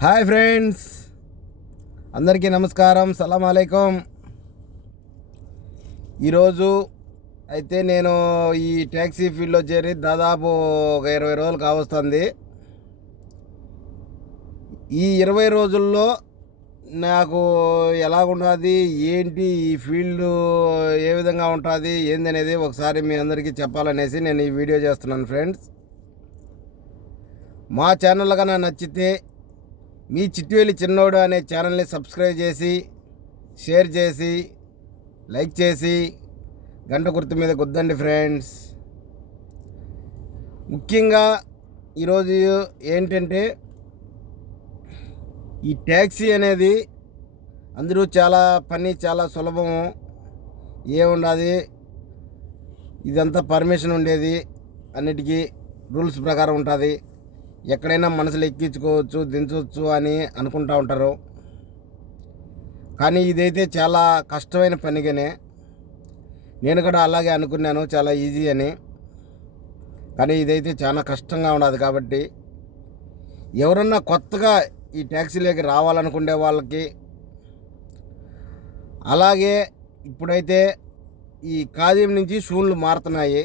Hi friends. అందరికీ నమస్కారం. సలాం అలైకుం. ఈరోజు అయితే నేను ఈ ట్యాక్సీ ఫీల్డ్లో చేరి దాదాపు ఒక ఇరవై రోజులు కావస్తుంది. ఈ ఇరవై రోజుల్లో నాకు ఎలాగున్నది ఏంటి ఈ ఫీల్డ్ ఏ విధంగా ఉంటుంది ఏందనేది ఒకసారి మీ అందరికీ చెప్పాలనేసి నేను ఈ వీడియో చేస్తున్నాను ఫ్రెండ్స్. మా ఛానల్ కన్నా నచ్చితే మీ చిట్టువేలి చిన్నోడు అనే ఛానల్ని సబ్స్క్రైబ్ చేసి షేర్ చేసి లైక్ చేసి గంట గుర్తు మీద గుద్దండి ఫ్రెండ్స్. ముఖ్యంగా ఈరోజు ఏంటంటే ఈ ట్యాక్సీ అనేది అందరూ చాలా పని చాలా సులభము. ఏముండదు ఇదంతా పర్మిషన్ ఉండేది. అన్నిటికీ రూల్స్ ప్రకారం ఉంటుంది. ఎక్కడైనా మనసులు ఎక్కించుకోవచ్చు దించవచ్చు అని అనుకుంటా ఉంటారు. కానీ ఇదైతే చాలా కష్టమైన పనిగానే నేను కూడా అలాగే అనుకున్నాను చాలా ఈజీ అని. కానీ ఇదైతే చాలా కష్టంగా ఉండదు కాబట్టి ఎవరన్నా కొత్తగా ఈ ట్యాక్సీలోకి రావాలనుకునే వాళ్ళకి అలాగే ఇప్పుడైతే ఈ ఖాదీం నుంచి షూన్లు మారుతున్నాయి.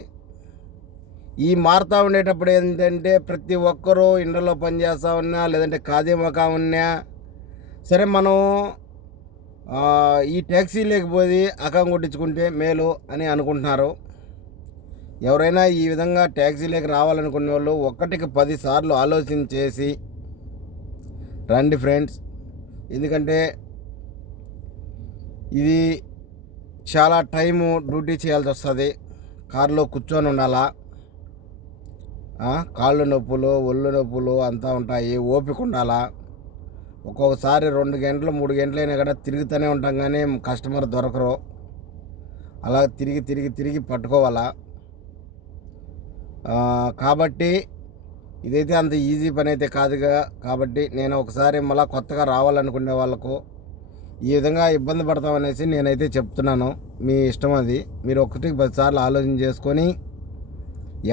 ఈ మారుతూ ఉండేటప్పుడు ఏంటంటే ప్రతి ఒక్కరూ ఇండలో పనిచేస్తూ ఉన్నా లేదంటే కాదేమకా ఉన్నా సరే మనం ఈ ట్యాక్సీ లేకపోయి అకం కొట్టించుకుంటే మేలు అని అనుకుంటున్నారు. ఎవరైనా ఈ విధంగా ట్యాక్సీలోకి రావాలనుకునే వాళ్ళు ఒక్కటికి పదిసార్లు ఆలోచన చేసి రండి ఫ్రెండ్స్. ఎందుకంటే ఇది చాలా టైము డ్యూటీ చేయాల్సి వస్తుంది. కారులో కూర్చొని ఉండాలా? కాళ్ళు నొప్పులు ఒళ్ళు నొప్పులు అంతా ఉంటాయి. ఓపిక ఉండాలా? ఒక్కొక్కసారి రెండు గంటలు మూడు గంటలైనా కూడా తిరుగుతూనే ఉంటాం కానీ కస్టమర్ దొరకరు. అలా తిరిగి తిరిగి తిరిగి పట్టుకోవాలా? కాబట్టి ఇదైతే అంత ఈజీ పని అయితే కాదుగా. కాబట్టి నేను ఒకసారి మళ్ళీ కొత్తగా రావాలనుకునే వాళ్ళకు ఈ విధంగా ఇబ్బంది పడతామనేసి నేనైతే చెప్తున్నాను. మీ ఇష్టం అది. మీరు ఒకటికి పదిసార్లు ఆలోచన చేసుకొని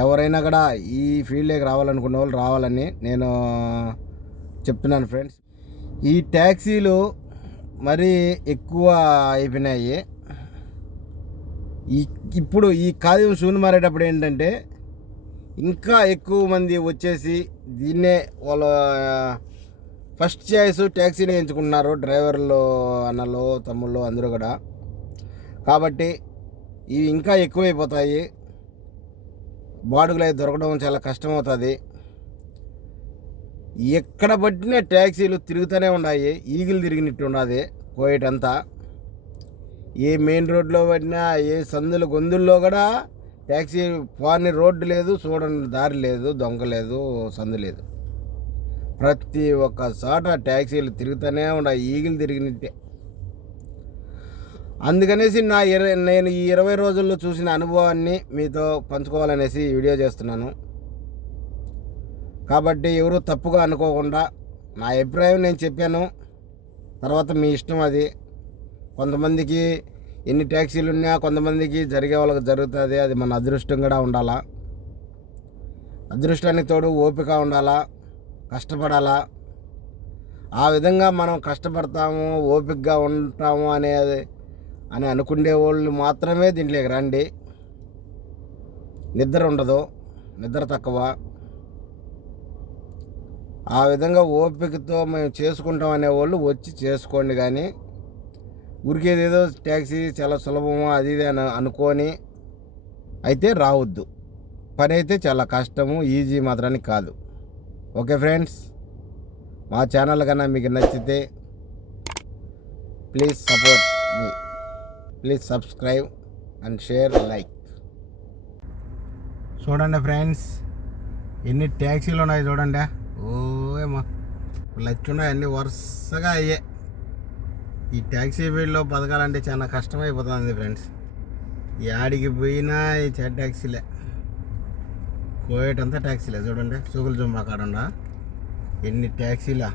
ఎవరైనా కూడా ఈ ఫీల్డ్లోకి రావాలనుకున్న వాళ్ళు రావాలని నేను చెప్తున్నాను ఫ్రెండ్స్. ఈ ట్యాక్సీలు మరీ ఎక్కువ అయిపోయినాయి. ఈ ఇప్పుడు ఈ కావ్యం సూను మారేటప్పుడు ఏంటంటే ఇంకా ఎక్కువ మంది వచ్చేసి దీన్నే వాళ్ళ ఫస్ట్ చాయిస్ ట్యాక్సీని ఎంచుకుంటున్నారు డ్రైవర్లు అన్నలు తమ్ముళ్ళు అందరూ కూడా. కాబట్టి ఇవి ఇంకా ఎక్కువైపోతాయి. బాడుగులై దొరకడం చాలా కష్టమవుతుంది. ఎక్కడ పట్టినా ట్యాక్సీలు తిరుగుతూనే ఉన్నాయి ఈగిలు తిరిగినట్టు ఉన్నది కోయటంతా. ఏ మెయిన్ రోడ్లో పట్టినా ఏ సందులు గొంతుల్లో కూడా ట్యాక్సీ పోని రోడ్డు లేదు చూడని దారి లేదు దొంగ లేదు సందు లేదు. ప్రతి ఒక్క చోట ట్యాక్సీలు తిరుగుతూనే ఉన్నాయి ఈగిలు తిరిగినట్టే. అందుకనేసి నా ఇరవై నేను ఈ ఇరవై రోజుల్లో చూసిన అనుభవాన్ని మీతో పంచుకోవాలనేసి వీడియో చేస్తున్నాను. కాబట్టి ఎవరు తప్పుగా అనుకోకుండా నా అభిప్రాయం నేను చెప్పాను. తర్వాత మీ ఇష్టం అది. కొంతమందికి ఎన్ని ట్యాక్సీలు ఉన్నా కొంతమందికి జరిగే వాళ్ళకి జరుగుతుంది. అది మన అదృష్టం కూడా ఉండాలా. అదృష్టానికి తోడు ఓపిక ఉండాలా. కష్టపడాలా. ఆ విధంగా మనం కష్టపడతాము ఓపికగా ఉంటాము అనేది అని అనుకునే వాళ్ళు మాత్రమే దీంట్లోకి రండి. నిద్ర ఉండదు నిద్ర తక్కువ. ఆ విధంగా ఓపికతో మేము చేసుకుంటాం అనేవాళ్ళు వచ్చి చేసుకోండి కానీ ఉరికేదేదో ట్యాక్సీ చాలా సులభము అది ఇది అని అనుకొని అయితే రావద్దు. పని అయితే చాలా కష్టము ఈజీ మాత్రానికి కాదు. ఓకే ఫ్రెండ్స్ మా ఛానల్ కన్నా మీకు నచ్చితే please support me. Please subscribe and share like చూడండి ఫ్రెండ్స్ ఎన్ని ట్యాక్సీలు ఉన్నాయి చూడండి. ఓమా లచ్చున్నాయి అన్ని వరుసగా అయ్యే. ఈ ట్యాక్సీ ఫీల్డ్లో బతకాలంటే చాలా కష్టమైపోతుంది ఫ్రెండ్స్ యాడికి పోయినా ఈ చెడ్డ ట్యాక్సీలే కోయేటంతా ట్యాక్సీలే చూడండి చూగులు జుమ్మా కాడండా ఎన్ని ట్యాక్సీలా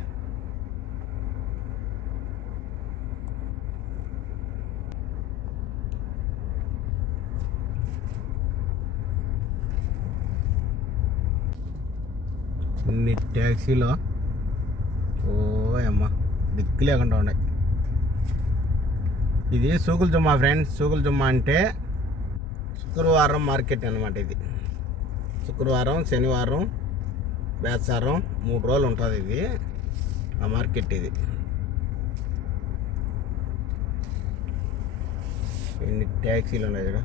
ఇన్ని ట్యాక్సీలో ఓ అమ్మ దిక్కు లేకుండా ఉన్నాయి ఇది సూకుల జుమ్మా ఫ్రెండ్స్ సూకుల జుమ్మా అంటే శుక్రవారం మార్కెట్ అనమాట ఇది శుక్రవారం శనివారం బేత్సారం మూడు రోజులు ఉంటుంది ఇది ఆ మార్కెట్ ఇది ఎన్ని ట్యాక్సీలు ఉన్నాయి ఇక్కడ